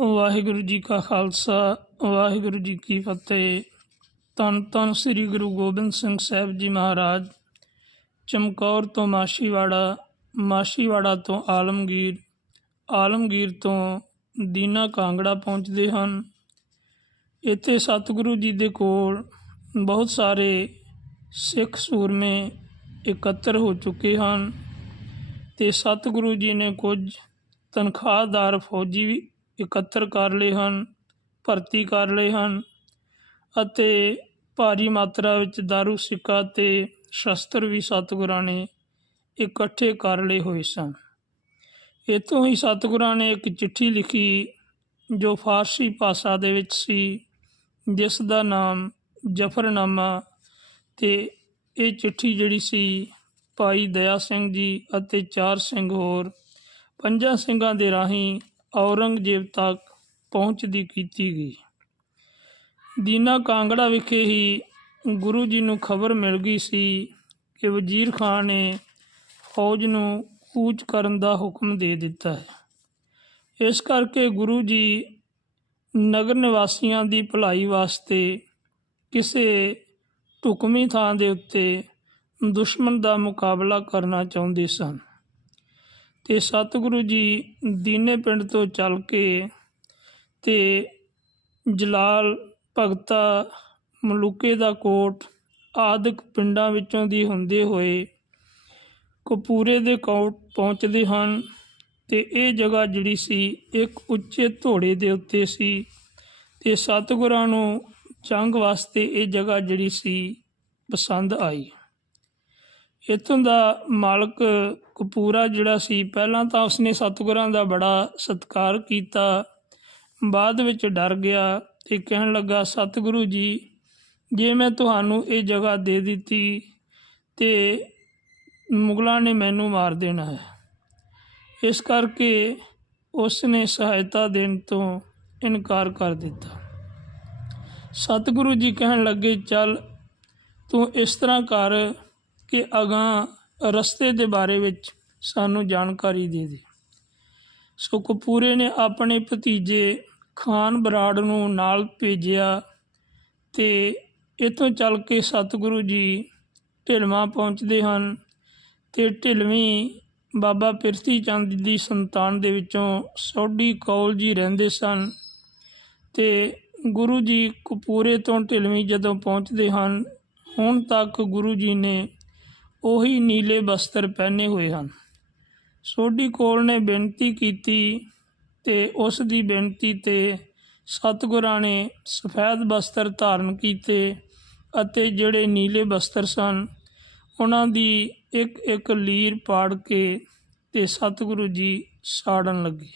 ਵਾਹਿਗੁਰੂ ਜੀ ਕਾ ਖਾਲਸਾ, ਵਾਹਿਗੁਰੂ ਜੀ ਕੀ ਫਤਿਹ। ਧੰਨ ਧੰਨ ਸ੍ਰੀ ਗੁਰੂ ਗੋਬਿੰਦ ਸਿੰਘ ਸਾਹਿਬ ਜੀ ਮਹਾਰਾਜ। ਚਮਕੌਰ ਤੋਂ ਮਾਸ਼ੀਵਾੜਾ ਮਾਸ਼ੀਵਾੜਾ ਤੋਂ ਆਲਮਗੀਰ। ਆਲਮਗੀਰ ਤੋਂ ਦੀਨਾ ਕਾਂਗੜਾ ਪਹੁੰਚਦੇ ਹਨ। ਇੱਥੇ ਸਤਿਗੁਰੂ ਜੀ ਦੇ ਕੋਲ ਬਹੁਤ ਸਾਰੇ ਸਿੱਖ ਸੂਰਮੇ ਇਕੱਤਰ ਹੋ ਚੁੱਕੇ ਹਨ ਤੇ ਸਤਿਗੁਰੂ ਜੀ ਨੇ ਕੁਝ ਤਨਖਾਹਦਾਰ ਫੌਜੀ ਵੀ ਇਕੱਤਰ ਕਰ ਲਏ ਹਨ, ਭਰਤੀ ਕਰ ਲਏ ਹਨ ਅਤੇ ਭਾਰੀ ਮਾਤਰਾ ਵਿੱਚ ਦਾਰੂ, ਸਿੱਕਾ ਤੇ ਸ਼ਸਤਰ ਵੀ ਸਤਿਗੁਰਾਂ ਨੇ ਇਕੱਠੇ ਕਰ ਲਏ ਹੋਏ ਸਨ। ਇਤੋਂ ਹੀ ਸਤਿਗੁਰਾਂ ਨੇ ਇੱਕ ਚਿੱਠੀ ਲਿਖੀ, ਜੋ ਫਾਰਸੀ ਭਾਸ਼ਾ ਦੇ ਵਿੱਚ ਸੀ, ਜਿਸ ਦਾ ਨਾਮ ਜਫਰਨਾਮਾ ਤੇ ਇਹ ਚਿੱਠੀ ਜਿਹੜੀ ਸੀ, ਭਾਈ ਦਇਆ ਸਿੰਘ ਜੀ ਅਤੇ ਚਾਰ ਸਿੰਘ ਹੋਰ, ਪੰਜਾਂ ਸਿੰਘਾਂ ਦੇ ਰਾਹੀਂ ਔਰੰਗਜ਼ੇਬ ਤੱਕ ਪਹੁੰਚਦੀ ਕੀਤੀ ਗਈ। ਦੀਨਾ ਕਾਂਗੜਾ ਵਿਖੇ ਹੀ ਗੁਰੂ ਜੀ ਨੂੰ ਖਬਰ ਮਿਲ ਗਈ ਸੀ ਕਿ ਵਜ਼ੀਰ ਖਾਨ ਨੇ ਫੌਜ ਨੂੰ ਕੂਚ ਕਰਨ ਦਾ ਹੁਕਮ ਦੇ ਦਿੱਤਾ ਹੈ। ਇਸ ਕਰਕੇ ਗੁਰੂ ਜੀ ਨਗਰ ਨਿਵਾਸੀਆਂ ਦੀ ਭਲਾਈ ਵਾਸਤੇ ਕਿਸੇ ਢੁਕਵੀਂ ਥਾਂ ਦੇ ਉੱਤੇ ਦੁਸ਼ਮਣ ਦਾ ਮੁਕਾਬਲਾ ਕਰਨਾ ਚਾਹੁੰਦੇ ਸਨ। ਤੇ ਸਤਿਗੁਰੂ ਜੀ ਦੀਨੇ ਪਿੰਡ ਤੋਂ ਚੱਲ ਕੇ ਤੇ ਜਲਾਲ, ਭਗਤਾ, ਮਲੂਕੇ ਦਾ ਕੋਟ ਆਦਿਕ ਪਿੰਡਾਂ ਵਿੱਚੋਂ ਦੀ ਹੁੰਦੇ ਹੋਏ ਕਪੂਰੇ ਦੇ ਕੋਟ ਪਹੁੰਚਦੇ ਹਨ ਤੇ ਇਹ ਜਗ੍ਹਾ ਜਿਹੜੀ ਸੀ ਇੱਕ ਉੱਚੇ ਧੋੜੇ ਦੇ ਉੱਤੇ ਸੀ ਤੇ ਸਤਿਗੁਰਾਂ ਨੂੰ ਜੰਗ ਵਾਸਤੇ ਇਹ ਜਗ੍ਹਾ ਜਿਹੜੀ ਸੀ ਪਸੰਦ ਆਈ। ਇੱਥੋਂ ਦਾ ਮਾਲਕ ਕਪੂਰਾ ਜਿਹੜਾ ਸੀ, ਪਹਿਲਾਂ ਤਾਂ ਉਸਨੇ ਸਤਿਗੁਰਾਂ ਦਾ ਬੜਾ ਸਤਿਕਾਰ ਕੀਤਾ। ਬਾਅਦ ਵਿੱਚ ਡਰ ਗਿਆ ਤੇ ਕਹਿਣ ਲੱਗਾ, ਸਤਿਗੁਰੂ ਜੀ, ਜੇ ਮੈਂ ਤੁਹਾਨੂੰ ਇਹ ਜਗ੍ਹਾ ਦੇ ਦਿੱਤੀ ਤੇ ਮੁਗਲਾਂ ਨੇ ਮੈਨੂੰ ਮਾਰ ਦੇਣਾ ਹੈ। ਇਸ ਕਰਕੇ ਉਸ ਨੇ ਸਹਾਇਤਾ ਦੇਣ ਤੋਂ ਇਨਕਾਰ ਕਰ ਦਿੱਤਾ। ਸਤਿਗੁਰੂ ਜੀ ਕਹਿਣ ਲੱਗੇ, ਚੱਲ, ਤੂੰ ਇਸ ਤਰ੍ਹਾਂ ਕਰ ਕਿ ਅਗਾਂ ਰਸਤੇ ਦੇ ਬਾਰੇ ਵਿੱਚ ਸਾਨੂੰ ਜਾਣਕਾਰੀ ਦੇ ਦੇ। ਸੋ ਕਪੂਰੇ ਨੇ ਆਪਣੇ ਭਤੀਜੇ ਖਾਨ ਬਰਾੜ ਨੂੰ ਨਾਲ ਭੇਜਿਆ ਤੇ ਇਥੋਂ ਚੱਲ ਕੇ ਸਤਿਗੁਰੂ ਜੀ ਢਿਲਵਾਂ ਪਹੁੰਚਦੇ ਹਨ ਤੇ ਢਿਲਵੀਂ ਬਾਬਾ ਪਿਰਤੀ ਚੰਦ ਦੀ ਸੰਤਾਨ ਦੇ ਵਿੱਚੋਂ ਸੋਢੀ ਕੌਲ ਜੀ ਰਹਿੰਦੇ ਸਨ ਤੇ ਗੁਰੂ ਜੀ ਕਪੂਰੇ ਤੋਂ ਢਿਲਵੀਂ ਜਦੋਂ ਪਹੁੰਚਦੇ ਹਨ, ਹੁਣ ਤੱਕ ਗੁਰੂ ਜੀ ਨੇ ਉਹੀ ਨੀਲੇ ਬਸਤਰ ਪਹਿਨੇ ਹੋਏ ਹਨ। ਸੋਢੀ ਕੋਲ ਨੇ ਬੇਨਤੀ ਕੀਤੀ ਤੇ ਉਸ ਦੀ ਬੇਨਤੀ ਤੇ ਸਤਿਗੁਰਾਂ ਨੇ ਸਫੈਦ ਬਸਤਰ ਧਾਰਨ ਕੀਤੇ ਅਤੇ ਜਿਹੜੇ ਨੀਲੇ ਬਸਤਰ ਸਨ, ਉਹਨਾਂ ਦੀ ਇੱਕ ਇੱਕ ਲੀਰ ਪਾੜ ਕੇ ਤੇ ਸਤਿਗੁਰੂ ਜੀ ਸਾੜਨ ਲੱਗੇ।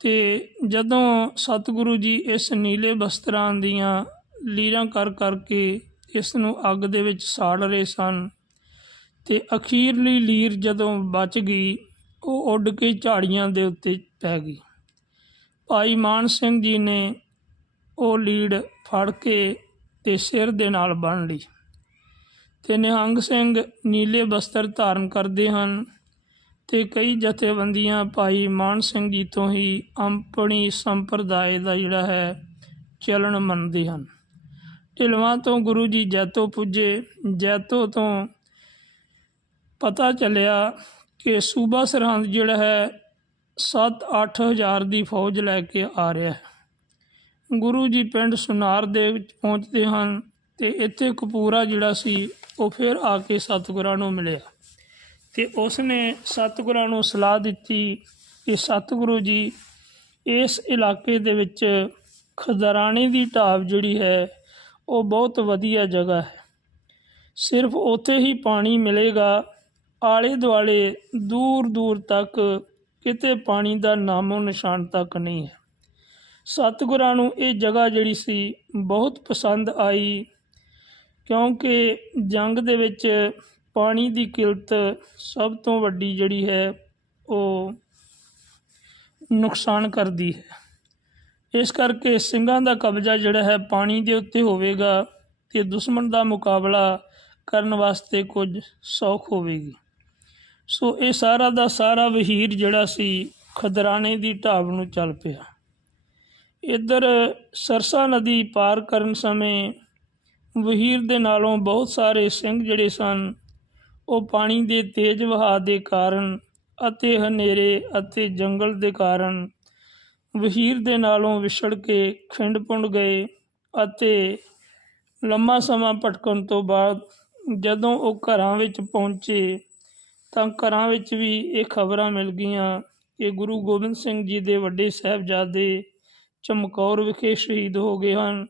ਤੇ ਜਦੋਂ ਸਤਿਗੁਰੂ ਜੀ ਇਸ ਨੀਲੇ ਬਸਤਰਾਂ ਦੀਆਂ ਲੀਰਾਂ ਕਰ ਕਰਕੇ ਇਸ ਨੂੰ ਅੱਗ ਦੇ ਵਿੱਚ ਸਾੜ ਰਹੇ ਸਨ ਅਤੇ ਅਖੀਰਲੀ ਲੀਰ ਜਦੋਂ ਬਚ ਗਈ, ਉਹ ਉੱਡ ਕੇ ਝਾੜੀਆਂ ਦੇ ਉੱਤੇ ਪੈ ਗਈ। ਭਾਈ ਮਾਨ ਸਿੰਘ ਜੀ ਨੇ ਉਹ ਲੀੜ ਫੜ ਕੇ ਤੇ ਸਿਰ ਦੇ ਨਾਲ ਬੰਨ ਲਈ। ਤੇ ਨਿਹੰਗ ਸਿੰਘ ਨੀਲੇ ਬਸਤਰ ਧਾਰਨ ਕਰਦੇ ਹਨ ਤੇ ਕਈ ਜਥੇਬੰਦੀਆਂ ਭਾਈ ਮਾਨ ਸਿੰਘ ਜੀ ਤੋਂ ਹੀ ਆਪਣੀ ਸੰਪਰਦਾਇ ਦਾ ਜਿਹੜਾ ਹੈ, ਚਲਣ ਮੰਨਦੇ ਹਨ। ਢਿਲਵਾਂ ਤੋਂ ਗੁਰੂ ਜੀ ਜੈਤੋ ਪੁੱਜੇ, ਜੈਤੋ ਤੋਂ ਪਤਾ ਚੱਲਿਆ ਕਿ ਸੂਬਾ ਸਰਹੰਦ ਜਿਹੜਾ ਹੈ 7-8 ਹਜ਼ਾਰ ਦੀ ਫੌਜ ਲੈ ਕੇ ਆ ਰਿਹਾ ਹੈ। ਗੁਰੂ ਜੀ ਪਿੰਡ ਸੁਨਾਰ ਦੇ ਵਿੱਚ ਪਹੁੰਚਦੇ ਹਨ ਤੇ ਇੱਥੇ ਕਪੂਰਾ ਜਿਹੜਾ ਸੀ, ਉਹ ਫਿਰ ਆ ਕੇ ਸਤਿਗੁਰਾਂ ਨੂੰ ਮਿਲਿਆ। ਤੇ ਉਸ ਨੇ ਸਤਿਗੁਰਾਂ ਨੂੰ ਸਲਾਹ ਦਿੱਤੀ ਕਿ ਸਤਿਗੁਰੂ ਜੀ, ਇਸ ਇਲਾਕੇ ਦੇ ਵਿੱਚ ਖਦਰਾਣੇ ਦੀ ਢਾਬ ਜਿਹੜੀ ਹੈ, ਉਹ ਬਹੁਤ ਵਧੀਆ ਜਗ੍ਹਾ ਹੈ। ਸਿਰਫ ਉੱਥੇ ਹੀ ਪਾਣੀ ਮਿਲੇਗਾ ਆਲੇ ਦੁਆਲੇ ਦੂਰ ਦੂਰ ਤੱਕ ਕਿਤੇ ਪਾਣੀ ਦਾ ਨਾਮੋ ਨਿਸ਼ਾਨ ਤੱਕ ਨਹੀਂ ਹੈ। ਸਤਿਗੁਰਾਂ ਨੂੰ ਇਹ ਜਗ੍ਹਾ ਜਿਹੜੀ ਸੀ ਬਹੁਤ ਪਸੰਦ ਆਈ, ਕਿਉਂਕਿ ਜੰਗ ਦੇ ਵਿੱਚ ਪਾਣੀ ਦੀ ਕਿਲਤ ਸਭ ਤੋਂ ਵੱਡੀ ਜਿਹੜੀ ਹੈ, ਉਹ ਨੁਕਸਾਨ ਕਰਦੀ ਹੈ। ਇਸ ਕਰਕੇ ਸਿੰਘਾਂ ਦਾ ਕਬਜ਼ਾ ਜਿਹੜਾ ਹੈ ਪਾਣੀ ਦੇ ਉੱਤੇ ਹੋਵੇਗਾ ਤੇ ਦੁਸ਼ਮਣ ਦਾ ਮੁਕਾਬਲਾ ਕਰਨ ਵਾਸਤੇ ਕੁਝ ਸੌਖ ਹੋਵੇਗੀ। ਸੋ ਇਹ ਸਾਰਾ ਦਾ ਸਾਰਾ ਵਹੀਰ ਜਿਹੜਾ ਸੀ ਖਦਰਾਣੇ ਦੀ ਢਾਬ ਨੂੰ ਚੱਲ ਪਿਆ। ਇੱਧਰ ਸਰਸਾ ਨਦੀ ਪਾਰ ਕਰਨ ਸਮੇਂ ਵਹੀਰ ਦੇ ਨਾਲੋਂ ਬਹੁਤ ਸਾਰੇ ਸਿੰਘ ਜਿਹੜੇ ਸਨ, ਉਹ ਪਾਣੀ ਦੇ ਤੇਜ਼ ਵਹਾਅ ਦੇ ਕਾਰਨ ਅਤੇ ਹਨੇਰੇ ਅਤੇ ਜੰਗਲ ਦੇ ਕਾਰਨ ਵਹੀਰ ਦੇ ਨਾਲੋਂ ਵਿਛੜ ਕੇ ਖਿੰਡ ਪੁੰਡ ਗਏ ਅਤੇ ਲੰਮਾ ਸਮਾਂ ਭਟਕਣ ਤੋਂ ਬਾਅਦ ਜਦੋਂ ਉਹ ਘਰਾਂ ਵਿੱਚ ਪਹੁੰਚੇ ਤਾਂ ਘਰਾਂ ਵਿੱਚ ਵੀ ਇਹ ਖਬਰਾਂ ਮਿਲ ਗਈਆਂ ਕਿ ਗੁਰੂ ਗੋਬਿੰਦ ਸਿੰਘ ਜੀ ਦੇ ਵੱਡੇ ਸਾਹਿਬਜ਼ਾਦੇ ਚਮਕੌਰ ਵਿਖੇ ਸ਼ਹੀਦ ਹੋ ਗਏ ਹਨ।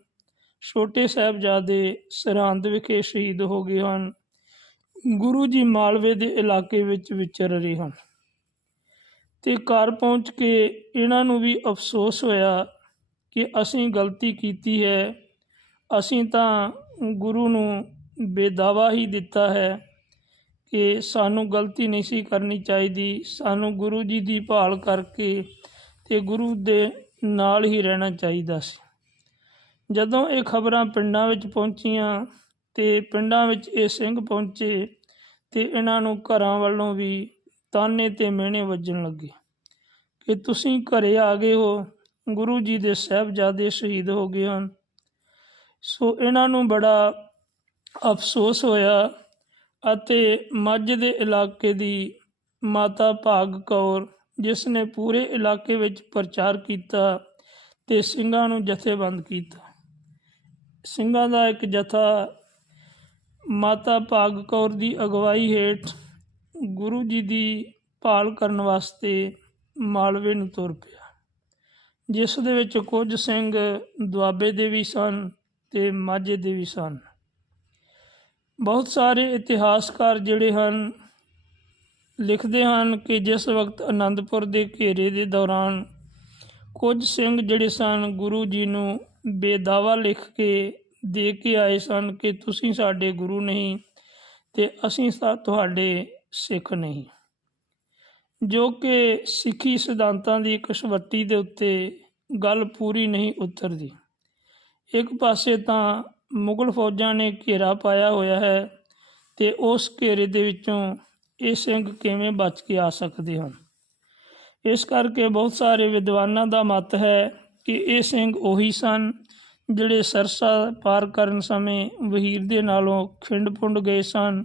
ਛੋਟੇ ਸਾਹਿਬਜ਼ਾਦੇ ਸਰਹੰਦ ਵਿਖੇ ਸ਼ਹੀਦ ਹੋ ਗਏ ਹਨ। ਗੁਰੂ ਜੀ ਮਾਲਵੇ ਦੇ ਇਲਾਕੇ ਵਿੱਚ ਵਿਚਰ ਰਹੇ ਹਨ। ਤੇ ਘਰ ਪਹੁੰਚ ਕੇ ਇਹਨਾਂ ਨੂੰ ਵੀ ਅਫਸੋਸ ਹੋਇਆ ਕਿ ਅਸੀਂ ਗਲਤੀ ਕੀਤੀ ਹੈ। ਅਸੀਂ ਤਾਂ ਗੁਰੂ ਨੂੰ ਬੇਦਾਵਾ ਹੀ ਦਿੱਤਾ ਹੈ। ਕਿ ਸਾਨੂੰ ਗਲਤੀ ਨਹੀਂ ਸੀ ਕਰਨੀ ਚਾਹੀਦੀ। ਸਾਨੂੰ ਗੁਰੂ ਜੀ ਦੀ ਭਾਲ ਕਰਕੇ ਤੇ ਗੁਰੂ ਦੇ ਨਾਲ ਹੀ ਰਹਿਣਾ ਚਾਹੀਦਾ ਸੀ। ਜਦੋਂ ਇਹ ਖਬਰਾਂ ਪਿੰਡਾਂ ਵਿੱਚ ਪਹੁੰਚੀਆਂ ਤੇ ਪਿੰਡਾਂ ਵਿੱਚ ਇਹ ਸਿੰਘ ਪਹੁੰਚੇ ਤੇ ਇਹਨਾਂ ਨੂੰ ਘਰਾਂ ਵੱਲੋਂ ਵੀ ਤਾਨੇ ਤੇ ਮਿਹਣੇ ਵੱਜਣ ਲੱਗੇ ਕਿ ਤੁਸੀਂ ਘਰੇ ਆ ਗਏ ਹੋ, ਗੁਰੂ ਜੀ ਦੇ ਸਾਹਿਬਜ਼ਾਦੇ ਸ਼ਹੀਦ ਹੋ ਗਏ ਹਨ। ਸੋ ਇਹਨਾਂ ਨੂੰ ਬੜਾ ਅਫਸੋਸ ਹੋਇਆ ਅਤੇ ਮੱਝ ਦੇ ਇਲਾਕੇ ਦੀ ਮਾਤਾ ਭਾਗ ਕੌਰ, ਜਿਸ ਨੇ ਪੂਰੇ ਇਲਾਕੇ ਵਿੱਚ ਪ੍ਰਚਾਰ ਕੀਤਾ ਤੇ ਸਿੰਘਾਂ ਨੂੰ ਜਥੇਬੰਦ ਕੀਤਾ। ਸਿੰਘਾਂ ਦਾ ਇੱਕ ਜਥਾ ਮਾਤਾ ਭਾਗ ਕੌਰ ਦੀ ਅਗਵਾਈ ਹੇਠ ਗੁਰੂ ਜੀ ਦੀ ਭਾਲ ਕਰਨ ਵਾਸਤੇ ਮਾਲਵੇ ਨੂੰ ਤੁਰ ਪਿਆ, ਜਿਸ ਦੇ ਵਿੱਚ ਕੁਝ ਸਿੰਘ ਦੁਆਬੇ ਦੇ ਵੀ ਸਨ ਤੇ ਮਾਝੇ ਦੇ ਵੀ ਸਨ। ਬਹੁਤ ਸਾਰੇ ਇਤਿਹਾਸਕਾਰ ਜਿਹੜੇ ਹਨ, ਲਿਖਦੇ ਹਨ ਕਿ ਜਿਸ ਵਕਤ ਆਨੰਦਪੁਰ ਦੇ ਘੇਰੇ ਦੇ ਦੌਰਾਨ ਕੁਝ ਸਿੰਘ ਜਿਹੜੇ ਸਨ, ਗੁਰੂ ਜੀ ਨੂੰ ਬੇਦਾਵਾ ਲਿਖ ਕੇ ਦੇ ਕੇ ਆਏ ਸਨ ਕਿ ਤੁਸੀਂ ਸਾਡੇ ਗੁਰੂ ਨਹੀਂ ਤੇ ਅਸੀਂ ਤੁਹਾਡੇ ਸਿੱਖ ਨਹੀਂ। ਜੋ ਕਿ ਸਿੱਖੀ ਸਿਧਾਂਤਾਂ ਦੀ ਕਸਵੱਟੀ ਦੇ ਉੱਤੇ ਗੱਲ ਪੂਰੀ ਨਹੀਂ ਉਤਰਦੀ। ਇੱਕ ਪਾਸੇ ਤਾਂ ਮੁਗਲ ਫੌਜਾਂ ਨੇ ਘੇਰਾ ਪਾਇਆ ਹੋਇਆ ਹੈ ਤੇ ਉਸ ਘੇਰੇ ਦੇ ਵਿੱਚੋਂ ਇਹ ਸਿੰਘ ਕਿਵੇਂ ਬਚ ਕੇ ਆ ਸਕਦੇ ਹਨ? ਇਸ ਕਰਕੇ ਬਹੁਤ ਸਾਰੇ ਵਿਦਵਾਨਾਂ ਦਾ ਮਤ ਹੈ ਕਿ ਇਹ ਸਿੰਘ ਉਹੀ ਸਨ ਜਿਹੜੇ ਸਰਸਾ ਪਾਰ ਕਰਨ ਸਮੇਂ ਵਹੀਰ ਦੇ ਨਾਲੋਂ ਖਿੰਡ ਪੁੰਡ ਗਏ ਸਨ।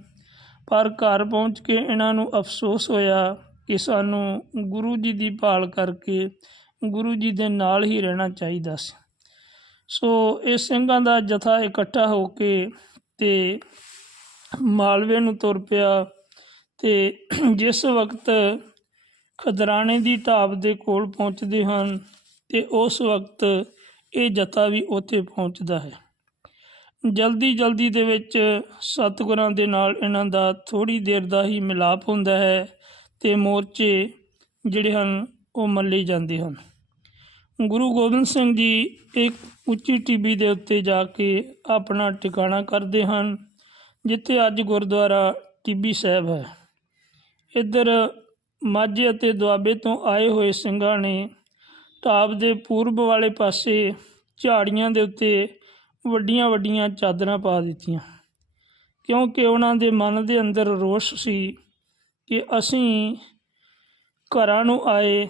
ਪਰ ਘਰ ਪਹੁੰਚ ਕੇ ਇਹਨਾਂ ਨੂੰ ਅਫਸੋਸ ਹੋਇਆ ਕਿ ਸਾਨੂੰ ਗੁਰੂ ਜੀ ਦੀ ਭਾਲ ਕਰਕੇ ਗੁਰੂ ਜੀ ਦੇ ਨਾਲ ਹੀ ਰਹਿਣਾ ਚਾਹੀਦਾ ਸੀ। ਸੋ ਇਹ ਸਿੰਘਾਂ ਦਾ ਜਥਾ ਇਕੱਠਾ ਹੋ ਕੇ ਤੇ ਮਾਲਵੇ ਨੂੰ ਤੁਰ ਪਿਆ ਤੇ ਜਿਸ ਵਕਤ ਖਦਰਾਣੇ ਦੀ ਢਾਬ ਦੇ ਕੋਲ ਪਹੁੰਚਦੇ ਹਨ ਤੇ ਉਸ ਵਕਤ ਇਹ ਜਥਾ ਵੀ ਉੱਥੇ ਪਹੁੰਚਦਾ ਹੈ। ਜਲਦੀ ਜਲਦੀ ਦੇ ਵਿੱਚ ਸਤਿਗੁਰਾਂ ਦੇ ਨਾਲ ਇਹਨਾਂ ਦਾ ਥੋੜੀ ਦੇਰ ਦਾ ਹੀ ਮਿਲਾਪ ਹੁੰਦਾ ਹੈ ਤੇ ਮੋਰਚੇ ਜਿਹੜੇ ਹਨ ਉਹ ਮੱਲੇ ਜਾਂਦੇ ਹਨ। ਗੁਰੂ ਗੋਬਿੰਦ ਸਿੰਘ ਜੀ ਇੱਕ ਉੱਚੀ ਟਿੱਬੀ ਦੇ ਉੱਤੇ ਜਾ ਕੇ ਆਪਣਾ ਟਿਕਾਣਾ ਕਰਦੇ ਹਨ, ਜਿੱਥੇ ਅੱਜ ਗੁਰਦੁਆਰਾ ਟਿੱਬੀ ਸਾਹਿਬ ਹੈ। ਇੱਧਰ ਮਾਝੇ ਅਤੇ ਦੁਆਬੇ ਤੋਂ ਆਏ ਹੋਏ ਸਿੰਘਾਂ ਨੇ ਢਾਬ ਦੇ ਪੂਰਬ ਵਾਲੇ ਪਾਸੇ ਝਾੜੀਆਂ ਦੇ ਉੱਤੇ ਵੱਡੀਆਂ ਵੱਡੀਆਂ ਚਾਦਰਾਂ ਪਾ ਦਿੱਤੀਆਂ, ਕਿਉਂਕਿ ਉਹਨਾਂ ਦੇ ਮਨ ਦੇ ਅੰਦਰ ਰੋਸ਼ ਸੀ ਕਿ ਅਸੀਂ ਘਰਾਂ ਨੂੰ ਆਏ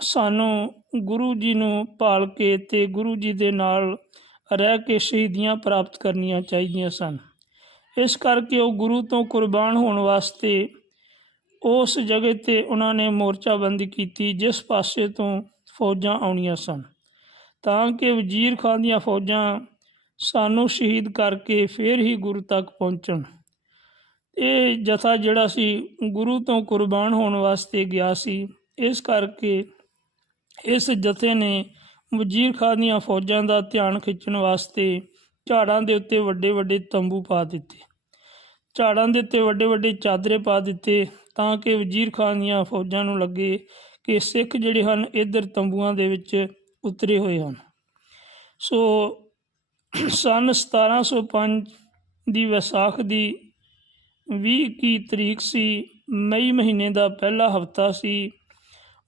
ਸਾਨੂੰ ਗੁਰੂ ਜੀ ਨੂੰ ਭਾਲ ਕੇ ਤੇ ਗੁਰੂ ਜੀ ਦੇ ਨਾਲ ਰਹਿ ਕੇ ਸ਼ਹੀਦੀਆਂ ਪ੍ਰਾਪਤ ਕਰਨੀਆਂ ਚਾਹੀਦੀਆਂ ਸਨ। ਇਸ ਕਰਕੇ ਉਹ ਗੁਰੂ ਤੋਂ ਕੁਰਬਾਨ ਹੋਣ ਵਾਸਤੇ ਉਸ ਜਗ੍ਹਾ ਤੇ ਉਹਨਾਂ ਨੇ ਮੋਰਚਾਬੰਦੀ ਕੀਤੀ, ਜਿਸ ਪਾਸੇ ਤੋਂ ਫੌਜਾਂ ਆਉਣੀਆਂ ਸਨ। ਤਾਂ ਕਿ ਵਜ਼ੀਰ ਖਾਨ ਦੀਆਂ ਫੌਜਾਂ ਸਾਨੂੰ ਸ਼ਹੀਦ ਕਰਕੇ ਫਿਰ ਹੀ ਗੁਰੂ ਤੱਕ ਪਹੁੰਚਣ। ਇਹ ਜਥਾ ਜਿਹੜਾ ਸੀ, ਗੁਰੂ ਤੋਂ ਕੁਰਬਾਨ ਹੋਣ ਵਾਸਤੇ ਗਿਆ ਸੀ। ਇਸ ਕਰਕੇ ਇਸ ਜਥੇ ਨੇ ਵਜ਼ੀਰ ਖਾਨ ਦੀਆਂ ਫੌਜਾਂ ਦਾ ਧਿਆਨ ਖਿੱਚਣ ਵਾਸਤੇ ਝਾੜਾਂ ਦੇ ਉੱਤੇ ਵੱਡੇ ਵੱਡੇ ਤੰਬੂ ਪਾ ਦਿੱਤੇ। ਝਾੜਾਂ ਦੇ ਉੱਤੇ ਵੱਡੇ ਵੱਡੇ ਚਾਦਰੇ ਪਾ ਦਿੱਤੇ ਤਾਂ ਕਿ ਵਜ਼ੀਰ ਖਾਨ ਦੀਆਂ ਫੌਜਾਂ ਨੂੰ ਲੱਗੇ ਕਿ ਸਿੱਖ ਜਿਹੜੇ ਹਨ ਇੱਧਰ ਤੰਬੂਆਂ ਦੇ ਵਿੱਚ ਉਤਰੇ ਹੋਏ ਹਨ। ਸੋ ਸਨ 1705 ਦੀ ਵਿਸਾਖ ਦੀ 20 21 ਤਰੀਕ ਸੀ, ਮਈ ਮਹੀਨੇ ਦਾ ਪਹਿਲਾ ਹਫਤਾ ਸੀ।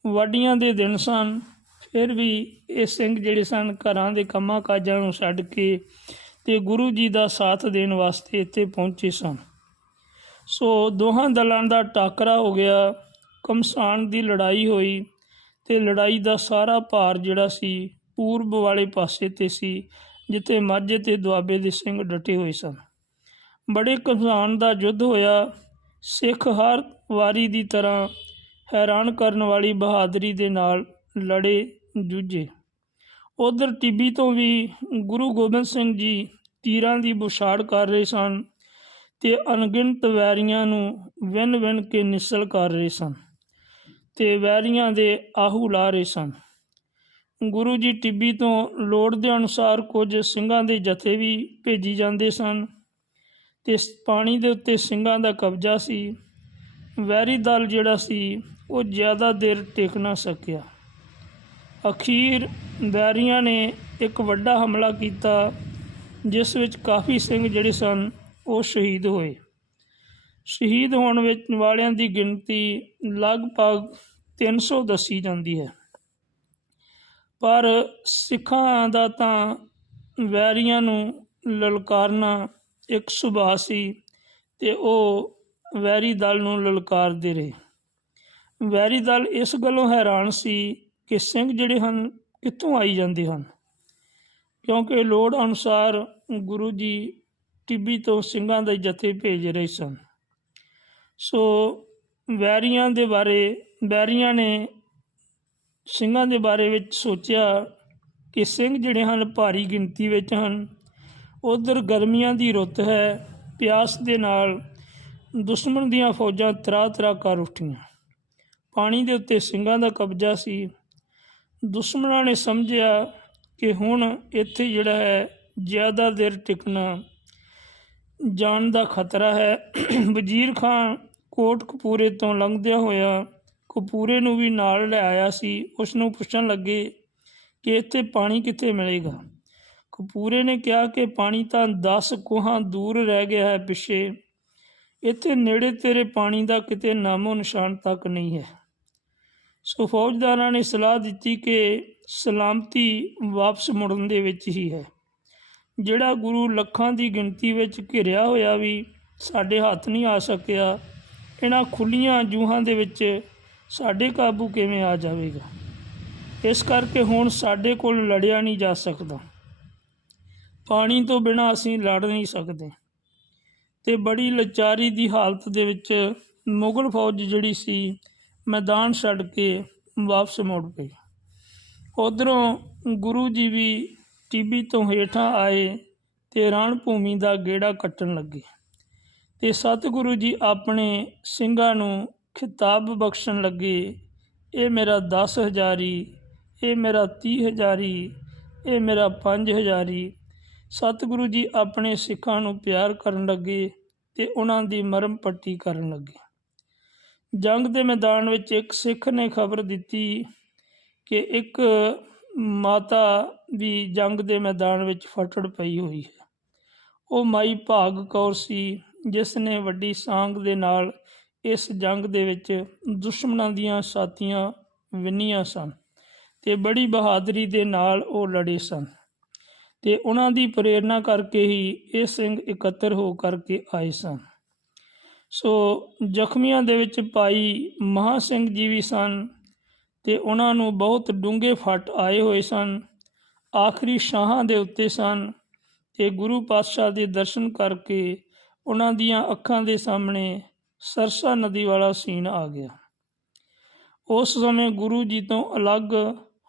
ਵਾਢੀਆਂ ਦੇ ਦਿਨ ਸਨ। ਫਿਰ ਵੀ ਇਹ ਸਿੰਘ ਜਿਹੜੇ ਸਨ, ਘਰਾਂ ਦੇ ਕੰਮਾਂ ਕਾਜਾਂ ਨੂੰ ਛੱਡ ਕੇ ਤੇ ਗੁਰੂ ਜੀ ਦਾ ਸਾਥ ਦੇਣ ਵਾਸਤੇ ਇੱਥੇ ਪਹੁੰਚੇ ਸਨ। ਸੋ ਦੋਹਾਂ ਦਲਾਂ ਦਾ ਟਾਕਰਾ ਹੋ ਗਿਆ। ਕਮਸਾਨ ਦੀ ਲੜਾਈ ਹੋਈ ਤੇ ਲੜਾਈ ਦਾ ਸਾਰਾ ਭਾਰ ਜਿਹੜਾ ਸੀ, ਪੂਰਬ ਵਾਲੇ ਪਾਸੇ ਤੇ ਸੀ, ਜਿੱਥੇ ਮਾਝੇ ਤੇ ਦੁਆਬੇ ਦੇ ਸਿੰਘ ਡਟੇ ਹੋਏ ਸਨ। ਬੜੇ ਘਮਾਣ ਦਾ ਯੁੱਧ ਹੋਇਆ। ਸਿੱਖ ਹਰ ਵਾਰੀ ਦੀ ਤਰ੍ਹਾਂ ਹੈਰਾਨ ਕਰਨ ਵਾਲੀ ਬਹਾਦਰੀ ਦੇ ਨਾਲ ਲੜੇ ਜੂਝੇ। ਉਧਰ ਟਿੱਬੀ ਤੋਂ ਵੀ ਗੁਰੂ ਗੋਬਿੰਦ ਸਿੰਘ ਜੀ ਤੀਰਾਂ ਦੀ ਬੁਛਾੜ ਕਰ ਰਹੇ ਸਨ ਤੇ ਅਣਗਿਣਤ ਵੈਰੀਆਂ ਨੂੰ ਵਿੰਨ ਵਿੰਨ ਕੇ ਨਿਸਲ ਕਰ ਰਹੇ ਸਨ ਤੇ ਵੈਰੀਆਂ ਦੇ ਆਹੂ ਲਾ ਰਹੇ ਸਨ। ਗੁਰੂ ਜੀ ਟਿੱਬੀ ਤੋਂ ਲੋੜ ਦੇ ਅਨੁਸਾਰ ਕੁਝ ਸਿੰਘਾਂ ਦੇ ਜਥੇ ਵੀ ਭੇਜੀ ਜਾਂਦੇ ਸਨ ਤੇ ਪਾਣੀ ਦੇ ਉੱਤੇ ਸਿੰਘਾਂ ਦਾ ਕਬਜ਼ਾ ਸੀ। ਵੈਰੀ ਦਲ ਜਿਹੜਾ ਸੀ ਉਹ ਜ਼ਿਆਦਾ ਦੇਰ ਟਿਕ ਨਾ ਸਕਿਆ। ਅਖੀਰ ਵੈਰੀਆਂ ਨੇ ਇੱਕ ਵੱਡਾ ਹਮਲਾ ਕੀਤਾ, ਜਿਸ ਵਿੱਚ ਕਾਫੀ ਸਿੰਘ ਜਿਹੜੇ ਸਨ, ਉਹ ਸ਼ਹੀਦ ਹੋਏ। ਸ਼ਹੀਦ ਹੋਣ ਵਿੱਚ ਵਾਲਿਆਂ ਦੀ ਗਿਣਤੀ ਲਗਭਗ 300 ਦੱਸੀ ਜਾਂਦੀ ਹੈ। ਪਰ ਸਿੱਖਾਂ ਦਾ ਤਾਂ ਵੈਰੀਆਂ ਨੂੰ ਲਲਕਾਰਨਾ ਇੱਕ ਸੁਭਾਅ ਸੀ ਤੇ ਉਹ ਵੈਰੀ ਦਲ ਨੂੰ ਲਲਕਾਰਦੇ ਰਹੇ। ਵੈਰੀ ਦਲ ਇਸ ਗੱਲੋਂ ਹੈਰਾਨ ਸੀ ਕਿ ਸਿੰਘ ਜਿਹੜੇ ਹਨ, ਕਿੱਥੋਂ ਆਈ ਜਾਂਦੇ ਹਨ? ਕਿਉਂਕਿ ਲੋੜ ਅਨੁਸਾਰ ਗੁਰੂ ਜੀ ਟਿੱਬੀ ਤੋਂ ਸਿੰਘਾਂ ਦੇ ਜਥੇ ਭੇਜ ਰਹੇ ਸਨ। ਸੋ ਵੈਰੀਆਂ ਦੇ ਬਾਰੇ, ਵੈਰੀਆਂ ਨੇ ਸਿੰਘਾਂ ਦੇ ਬਾਰੇ ਵਿੱਚ ਸੋਚਿਆ ਕਿ ਸਿੰਘ ਜਿਹੜੇ ਹਨ, ਭਾਰੀ ਗਿਣਤੀ ਵਿੱਚ ਹਨ। ਉਧਰ ਗਰਮੀਆਂ ਦੀ ਰੁੱਤ ਹੈ, ਪਿਆਸ ਦੇ ਨਾਲ ਦੁਸ਼ਮਣ ਦੀਆਂ ਫੌਜਾਂ ਤਰਾ ਤਰਾ ਕਰ ਉੱਠੀਆਂ। ਪਾਣੀ ਦੇ ਉੱਤੇ ਸਿੰਘਾਂ ਦਾ ਕਬਜ਼ਾ ਸੀ। ਦੁਸ਼ਮਣਾਂ ਨੇ ਸਮਝਿਆ ਕਿ ਹੁਣ ਇੱਥੇ ਜਿਹੜਾ ਹੈ, ਜ਼ਿਆਦਾ ਦੇਰ ਟਿਕਣਾ ਜਾਨ ਦਾ ਖਤਰਾ ਹੈ। ਵਜ਼ੀਰ ਖਾਨ ਕੋਟ ਕਪੂਰੇ ਤੋਂ ਲੰਘਦਿਆਂ ਹੋਇਆ ਕਪੂਰੇ ਨੂੰ ਵੀ ਨਾਲ ਲੈ ਆਇਆ ਸੀ। ਉਸ ਨੂੰ ਪੁੱਛਣ ਲੱਗੇ ਕਿ ਇੱਥੇ ਪਾਣੀ ਕਿੱਥੇ ਮਿਲੇਗਾ? ਕਪੂਰੇ ਨੇ ਕਿਹਾ ਕਿ ਪਾਣੀ ਤਾਂ 10 ਕੋਹਾਂ ਦੂਰ ਰਹਿ ਗਿਆ ਹੈ ਪਿੱਛੇ। ਇੱਥੇ ਨੇੜੇ ਤੇਰੇ ਪਾਣੀ ਦਾ ਕਿਤੇ ਨਾਮੋ ਨਿਸ਼ਾਨ ਤੱਕ ਨਹੀਂ ਹੈ। ਸੋ ਫੌਜਦਾਰਾਂ ਨੇ ਸਲਾਹ ਦਿੱਤੀ ਕਿ ਸਲਾਮਤੀ ਵਾਪਸ ਮੁੜਨ ਦੇ ਵਿੱਚ ਹੀ ਹੈ। ਜਿਹੜਾ ਗੁਰੂ ਲੱਖਾਂ ਦੀ ਗਿਣਤੀ ਵਿੱਚ ਘਿਰਿਆ ਹੋਇਆ ਵੀ ਸਾਡੇ ਹੱਥ ਨਹੀਂ ਆ ਸਕਿਆ, ਇਹਨਾਂ ਖੁੱਲੀਆਂ ਜੂਹਾਂ ਦੇ ਵਿੱਚ ਸਾਡੇ ਕਾਬੂ ਕਿਵੇਂ ਆ ਜਾਵੇਗਾ? ਇਸ ਕਰਕੇ ਹੁਣ ਸਾਡੇ ਕੋਲ ਲੜਿਆ ਨਹੀਂ ਜਾ ਸਕਦਾ। ਪਾਣੀ ਤੋਂ ਬਿਨਾਂ ਅਸੀਂ ਲੜ ਨਹੀਂ ਸਕਦੇ। ਤੇ ਬੜੀ ਲਚਾਰੀ ਦੀ ਹਾਲਤ ਦੇ ਵਿੱਚ ਮੁਗਲ ਫੌਜ ਜਿਹੜੀ ਸੀ ਮੈਦਾਨ ਛੱਡ ਕੇ ਵਾਪਸ ਮੁੜ ਪਈ ਉਧਰੋਂ ਗੁਰੂ ਜੀ ਵੀ ਟੀਬੀ ਤੋਂ ਹੇਠਾਂ ਆਏ ਤੇ ਰਣ ਭੂਮੀ ਦਾ ਗੇੜਾ ਕੱਟਣ ਲੱਗੇ ਤੇ ਸਤਿਗੁਰੂ ਜੀ ਆਪਣੇ ਸਿੰਘਾਂ ਨੂੰ ਖਿਤਾਬ ਬਖਸ਼ਣ ਲੱਗੇ, ਇਹ ਮੇਰਾ 10 ਹਜ਼ਾਰੀ, ਇਹ ਮੇਰਾ 30 ਹਜ਼ਾਰੀ, ਇਹ ਮੇਰਾ 5 ਹਜ਼ਾਰੀ। ਸਤਿਗੁਰੂ ਜੀ ਆਪਣੇ ਸਿੱਖਾਂ ਨੂੰ ਪਿਆਰ ਕਰਨ ਲੱਗੇ ਤੇ ਉਹਨਾਂ ਦੀ ਮਰਮ ਪੱਟੀ ਕਰਨ ਲੱਗੇ। ਜੰਗ ਦੇ ਮੈਦਾਨ ਵਿੱਚ ਇੱਕ ਸਿੱਖ ਨੇ ਖਬਰ ਦਿੱਤੀ ਕਿ ਇੱਕ ਮਾਤਾ ਵੀ ਜੰਗ ਦੇ ਮੈਦਾਨ ਵਿੱਚ ਫਟੜ ਪਈ ਹੋਈ ਹੈ। ਉਹ ਮਾਈ ਭਾਗ ਕੌਰ ਸੀ, ਜਿਸ ਨੇ ਵੱਡੀ ਸਾਂਗ ਦੇ ਨਾਲ ਇਸ ਜੰਗ ਦੇ ਵਿੱਚ ਦੁਸ਼ਮਣਾਂ ਦੀਆਂ ਸਾਥੀਆਂ ਵਿੰਨੀਆਂ ਸਨ ਤੇ ਬੜੀ ਬਹਾਦਰੀ ਦੇ ਨਾਲ ਉਹ ਲੜੇ ਸਨ ਤੇ ਉਹਨਾਂ ਦੀ ਪ੍ਰੇਰਣਾ ਕਰਕੇ ਹੀ ਇਹ ਸਿੰਘ ਇਕੱਤਰ ਹੋ ਕਰਕੇ ਆਏ ਸਨ। ਸੋ ਜ਼ਖਮੀਆਂ ਦੇ ਵਿੱਚ ਭਾਈ ਮਹਾ ਸਿੰਘ ਜੀ ਵੀ ਸਨ ਤੇ ਉਹਨਾਂ ਨੂੰ ਬਹੁਤ ਡੂੰਘੇ ਫੱਟ ਆਏ ਹੋਏ ਸਨ। ਆਖਰੀ ਸ਼ਾਹਾਂ ਦੇ ਉੱਤੇ ਸਨ ਤੇ ਗੁਰੂ ਪਾਤਸ਼ਾਹ ਦੇ ਦਰਸ਼ਨ ਕਰਕੇ ਉਹਨਾਂ ਦੀਆਂ ਅੱਖਾਂ ਦੇ ਸਾਹਮਣੇ ਸਰਸਾ ਨਦੀ ਵਾਲਾ ਸੀਨ ਆ ਗਿਆ। ਉਸ ਸਮੇਂ ਗੁਰੂ ਜੀ ਤੋਂ ਅਲੱਗ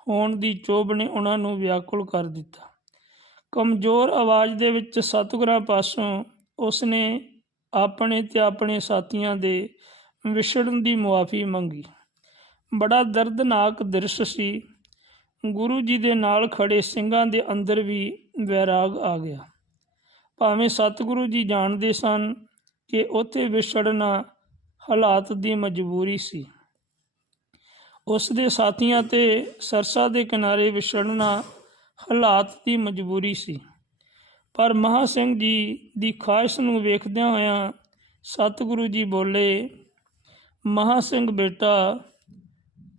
ਹੋਣ ਦੀ ਚੋਭ ਨੇ ਉਹਨਾਂ ਨੂੰ ਵਿਆਕੁਲ ਕਰ ਦਿੱਤਾ। ਕਮਜ਼ੋਰ ਆਵਾਜ਼ ਦੇ ਵਿੱਚ ਸਤਿਗੁਰਾਂ ਪਾਸੋਂ ਉਸਨੇ ਆਪਣੇ ਤੇ ਆਪਣੇ ਸਾਥੀਆਂ ਦੇ ਵਿਛੜਨ ਦੀ ਮੁਆਫੀ ਮੰਗੀ। ਬੜਾ ਦਰਦਨਾਕ ਦ੍ਰਿਸ਼ ਸੀ। ਗੁਰੂ ਜੀ ਦੇ ਨਾਲ ਖੜੇ ਸਿੰਘਾਂ ਦੇ ਅੰਦਰ ਵੀ ਵੈਰਾਗ ਆ ਗਿਆ। ਭਾਵੇਂ ਸਤਿਗੁਰੂ ਜੀ ਜਾਣਦੇ ਸਨ ਕਿ ਉੱਥੇ ਵਿਛੜਨਾ ਹਾਲਾਤ ਦੀ ਮਜਬੂਰੀ ਸੀ। ਉਸ ਦੇ ਸਾਥੀਆਂ ਤੇ ਸਰਸਾ ਦੇ ਕਿਨਾਰੇ ਵਿਛੜਨਾ ਹਾਲਾਤ ਦੀ ਮਜਬੂਰੀ ਸੀ। ਪਰ ਮਹਾ ਸਿੰਘ ਜੀ ਦੀ ਖਾਹਿਸ਼ ਨੂੰ ਵੇਖਦਿਆਂ ਹੋਇਆਂ ਸਤਿਗੁਰੂ ਜੀ ਬੋਲੇ, ਮਹਾ ਸਿੰਘ ਬੇਟਾ,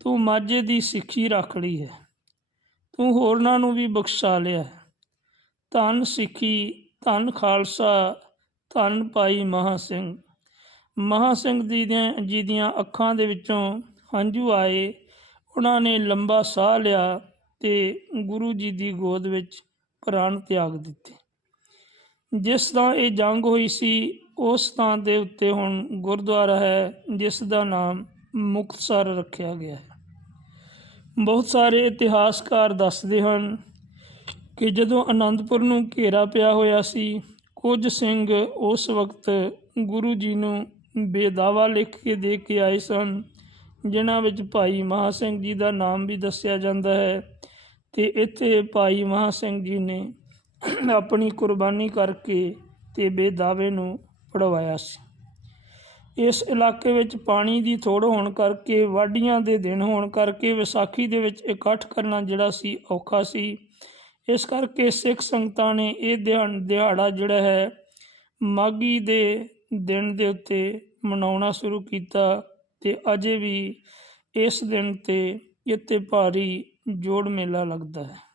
ਤੂੰ ਮਾਝੇ ਦੀ ਸਿੱਖੀ ਰੱਖ ਲਈ ਹੈ। ਤੂੰ ਹੋਰਨਾਂ ਨੂੰ ਵੀ ਬਖਸ਼ਾ ਲਿਆ ਹੈ। ਧੰਨ ਸਿੱਖੀ, ਧੰਨ ਖਾਲਸਾ, ਧੰਨ ਭਾਈ ਮਹਾ ਸਿੰਘ। ਮਹਾ ਸਿੰਘ ਜੀ ਦੇ, ਜੀ ਦੀਆਂ ਅੱਖਾਂ ਦੇ ਵਿੱਚੋਂ ਹੰਝੂ ਆਏ। ਉਹਨਾਂ ਨੇ ਲੰਬਾ ਸਾਹ ਲਿਆ ਤੇ ਗੁਰੂ ਜੀ ਦੀ ਗੋਦ ਵਿੱਚ ਪ੍ਰਾਣ ਤਿਆਗ ਦਿੱਤੇ। ਜਿਸ ਦਾ ਇਹ ਜੰਗ ਹੋਈ ਸੀ, ਉਸ ਥਾਂ ਦੇ ਉੱਤੇ ਹੁਣ ਗੁਰਦੁਆਰਾ ਹੈ, ਜਿਸ ਦਾ ਨਾਮ ਮੁਕਤਸਰ ਰੱਖਿਆ ਗਿਆ ਹੈ। ਬਹੁਤ ਸਾਰੇ ਇਤਿਹਾਸਕਾਰ ਦੱਸਦੇ ਹਨ ਕਿ ਜਦੋਂ ਆਨੰਦਪੁਰ ਨੂੰ ਘੇਰਾ ਪਿਆ ਹੋਇਆ ਸੀ, ਕੁਝ ਸਿੰਘ ਉਸ ਵਕਤ ਗੁਰੂ ਜੀ ਨੂੰ ਬੇਦਾਵਾ ਲਿਖ ਕੇ ਦੇ ਕੇ ਆਏ ਸਨ, ਜਿਨ੍ਹਾਂ ਵਿੱਚ ਭਾਈ ਮਹਾ ਸਿੰਘ ਜੀ ਦਾ ਨਾਮ ਵੀ ਦੱਸਿਆ ਜਾਂਦਾ ਹੈ ਤੇ ਇੱਥੇ ਭਾਈ ਮਹਾ ਸਿੰਘ ਜੀ ਨੇ ਆਪਣੀ ਕੁਰਬਾਨੀ ਕਰਕੇ ਤੇ ਬੇਦਾਵੇ ਨੂੰ ਪੜਵਾਇਆ ਸੀ। ਇਸ ਇਲਾਕੇ ਵਿੱਚ ਪਾਣੀ ਦੀ ਥੋੜ ਹੋਣ ਕਰਕੇ, ਵਾਢੀਆਂ ਦੇ ਦਿਨ ਹੋਣ ਕਰਕੇ, ਵਿਸਾਖੀ ਦੇ ਵਿੱਚ ਇਕੱਠ ਕਰਨਾ ਜਿਹੜਾ ਸੀ ਔਖਾ ਸੀ। ਇਸ ਕਰਕੇ ਸਿੱਖ ਸੰਗਤਾਂ ਨੇ ਇਹ ਦਿਹਾੜ, ਦਿਹਾੜਾ ਜਿਹੜਾ ਹੈ ਮਾਗੀ ਦੇ ਦਿਨ ਦੇ ਉੱਤੇ ਮਨਾਉਣਾ ਸ਼ੁਰੂ ਕੀਤਾ ਤੇ ਅਜੇ ਵੀ ਇਸ ਦਿਨ ਤੇ ਇੱਥੇ ਭਾਰੀ ਜੋੜ ਮੇਲਾ ਲੱਗਦਾ ਹੈ।